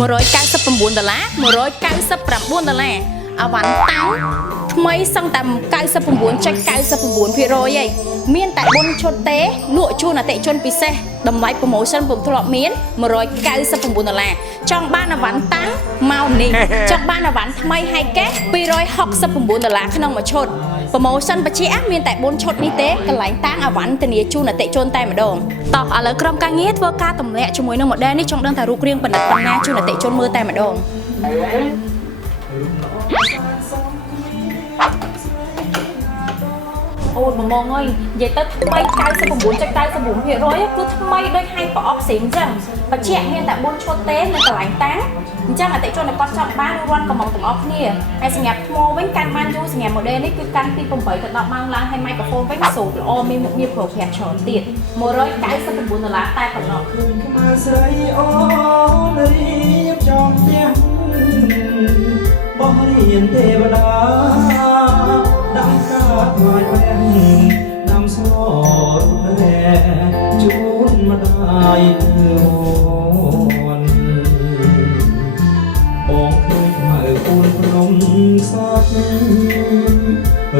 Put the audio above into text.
$199 $199 អាវ៉ាន់តាំងថ្មីសឹងតែ99.99% ឯងមានតែ4ឈុតទេលក់ជូនអតិជនពិសេសតម្លៃ promotion ពុំធ្លាប់មាន$199 ចង់បានអាវ៉ាន់តាំងមកនេះចង់បានអាវ៉ាន់ថ្មីហើយកេះ$269 ក្នុងមួយឈុត promotion បជាមានតែ4ឈុតនេះទេកន្លែងតាំងអាវ៉ាន់ធានាជូនអតិជនតែម្ដងតោះឥឡូវក្រុមការងារធ្វើការទម្លាក់ជាមួយនឹង model នេះចង់ដឹងថារូបរាងប៉ុណ្ណឹងប៉ុណ្ណាជូនអតិជនមើលតែម្ដងអូនបងអើយនិយាយទៅថ្មី99.99% គឺថ្មីដូចហៃប្រអប់ផ្សេងអញ្ចឹងបច្ចៈមានតែ4ឈុតទេនៅកន្លែងតាំងអញ្ចឹងអតិជនគាត់ចង់បានរាន់កំងទាំងអស់គ្នាហើយសម្រាប់ថ្មវិញកាន់បានយូរសម្រាប់ model នេះគឺកាន់ពី8ទៅ10ម៉ោងឡើងហើយ microphone វិញសូត្រល្អមានមុខងារ progress ច្រើនទៀត$199តែប៉ុណ្ណោះខ្មែរស្រីអូនរៀបចំផ្ទះបោះរៀនទេវតាដាក់កាត់ថ្វាយព្រះនំស្លររែជូនម្ដាយអូនបងឃើញខ្មៅពូនព្រំសាច់